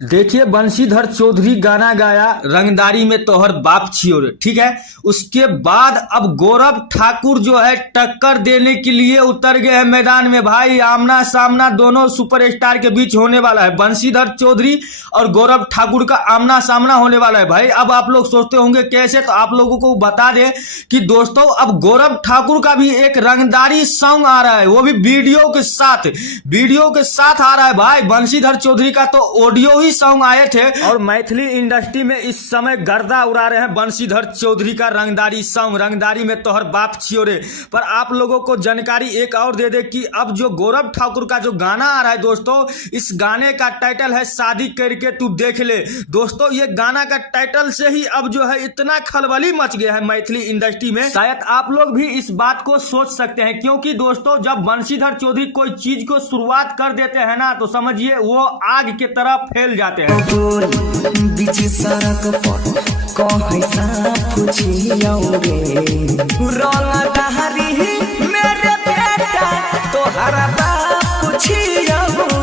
देखिए बंशीधर चौधरी गाना गाया रंगदारी में तोहर बाप छियो रे, ठीक है। उसके बाद अब गौरव ठाकुर जो है टक्कर देने के लिए उतर गए हैं मैदान में। भाई आमना सामना दोनों सुपरस्टार के बीच होने वाला है। बंशीधर चौधरी और गौरव ठाकुर का आमना सामना होने वाला है। भाई अब आप लोग सोचते होंगे कैसे, तो आप लोगों को बता दें कि दोस्तों अब गौरव ठाकुर का भी एक रंगदारी सॉन्ग आ रहा है, वो भी वीडियो के साथ आ रहा है। भाई बंशीधर चौधरी का तो ऑडियो सॉन्ग आए थे और मैथिली इंडस्ट्री में इस समय गर्दा उड़ा रहे हैं बंशीधर चौधरी का रंगदारी सॉन्ग, रंगदारी में तोहर बाप छियो रे। पर आप लोगों को जानकारी एक और दे दे कि अब जो गौरव ठाकुर का जो गाना आ रहा है दोस्तों, इस गाने का टाइटल है शादी करके तू देख ले। दोस्तों ये गाना का टाइटल से ही अब जो है इतना खलबली मच गया है मैथिली इंडस्ट्री में। शायद आप लोग भी इस बात को सोच सकते हैं, क्योंकि दोस्तों जब बंशीधर चौधरी कोई चीज को शुरुआत कर देते हैं ना, तो समझिए वो आग के तरह फैल जाते हैं। बीच सड़क पर कैसा पूछियोगे रंगदारी मेरे बेटा तोहरा बाप पूछियोगे।